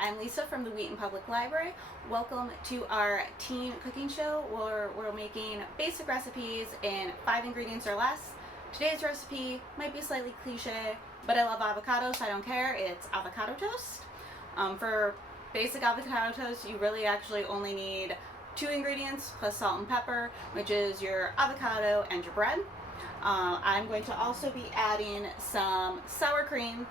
I'm Lisa from the Wheaton Public Library. Welcome to our teen cooking show where we're making basic recipes in 5 ingredients or less. Today's recipe might be slightly cliche, but I love avocado, so I don't care. It's avocado toast. For basic avocado toast, you really actually only need 2 ingredients plus salt and pepper, which is your avocado and your bread. I'm going to also be adding some sour cream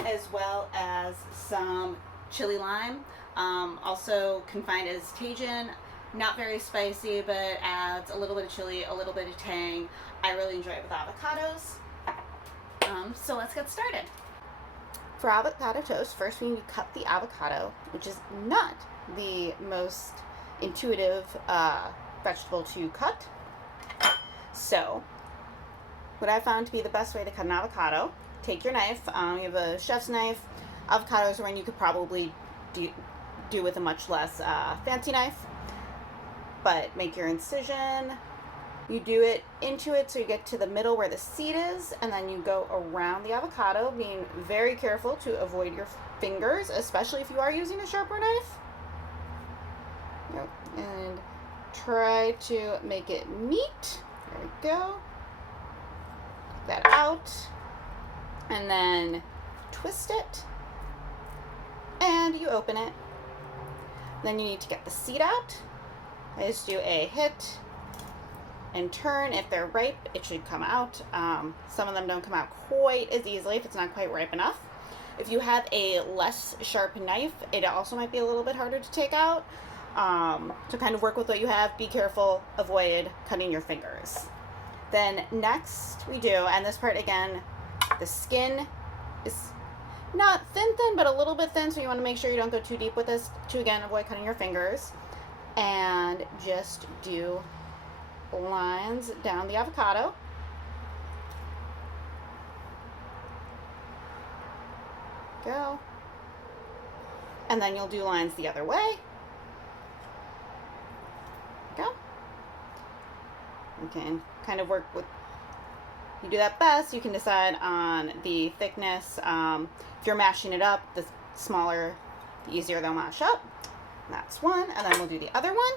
as well as some chili lime. Also confined as Tajin. Not very spicy, but adds a little bit of chili, a little bit of tang. I really enjoy it with avocados. So let's get started. For avocado toast, first we need to cut the avocado, which is not the most intuitive vegetable to cut. So what I found to be the best way to cut an avocado: take your knife, you have a chef's knife. Avocados are one you could probably do with a much less fancy knife, but make your incision. You do it into it so you get to the middle where the seed is, and then you go around the avocado, being very careful to avoid your fingers, especially if you are using a sharper knife. And try to make it meet. There we go. Take that out. And then twist it, and you open it. Then you need to get the seed out. I just do a hit and turn. If they're ripe, it should come out. Some of them don't come out quite as easily if it's not quite ripe enough. If you have a less sharp knife, it also might be a little bit harder to take out. So kind of work with what you have. Be careful, avoid cutting your fingers. Then next we do, and this part again, the skin is not thin, but a little bit thin, so you want to make sure you don't go too deep with this to, again, avoid cutting your fingers. And just do lines down the avocado. Go. And then you'll do lines the other way. Go. You can kind of work with, you do that best, you can decide on the thickness. If you're mashing it up, the smaller, the easier they'll mash up. That's one, and then we'll do the other one.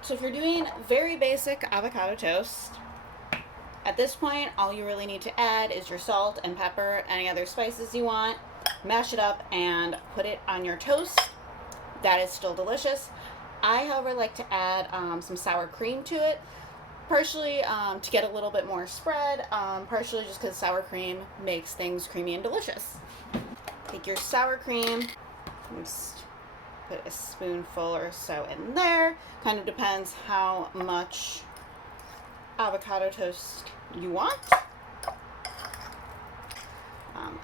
So if you're doing very basic avocado toast, at this point, all you really need to add is your salt and pepper, any other spices you want, mash it up, and put it on your toast. That is still delicious. I, however, like to add some sour cream to it, partially to get a little bit more spread, partially just because sour cream makes things creamy and delicious. Take your sour cream, just put a spoonful or so in there. Kind of depends how much avocado toast you want.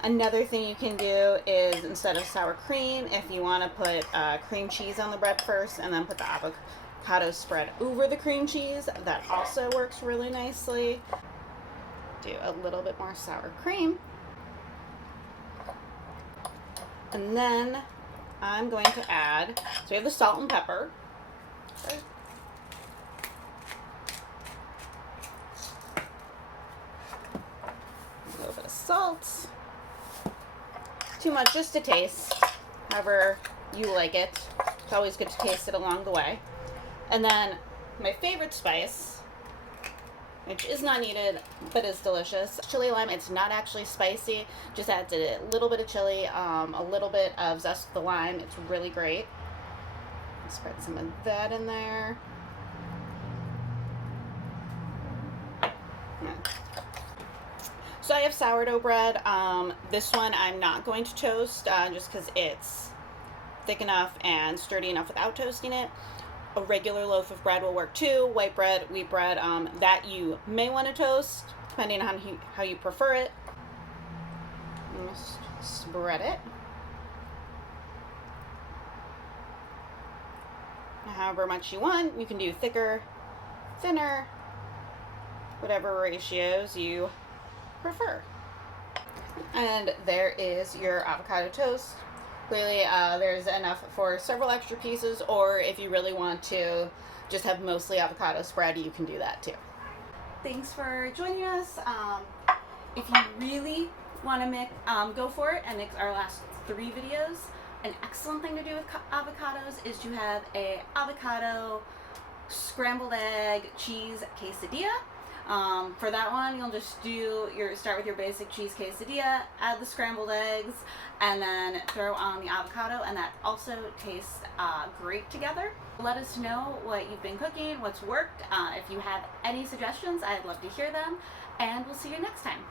Another thing you can do is, instead of sour cream, if you want to put cream cheese on the bread first and then put the avocado spread over the cream cheese, that also works really nicely. Do a little bit more sour cream. And then I'm going to add, so we have the salt and pepper. Okay. A little bit of salt. Too much just to taste, however you like it. It's always good to taste it along the way. And then my favorite spice, which is not needed but is delicious, chili lime. It's not actually spicy, just adds a little bit of chili, a little bit of zest of the lime. It's really great. Spread some of that in there. So I have sourdough bread. This one I'm not going to toast just because it's thick enough and sturdy enough without toasting it. A regular loaf of bread will work too. White bread, wheat bread, that you may want to toast depending on how you prefer it. Just spread it. However much you want. You can do thicker, thinner, whatever ratios you prefer. And there is your avocado toast. Clearly, there's enough for several extra pieces, or if you really want to just have mostly avocado spread, you can do that too. Thanks for joining us. If you really want to go for it and mix our last 3 videos, an excellent thing to do with avocados is to have a avocado scrambled egg cheese quesadilla. For that one, you'll just start with your basic cheese quesadilla, add the scrambled eggs, and then throw on the avocado, and that also tastes great together. Let us know what you've been cooking, what's worked. If you have any suggestions, I'd love to hear them, and we'll see you next time.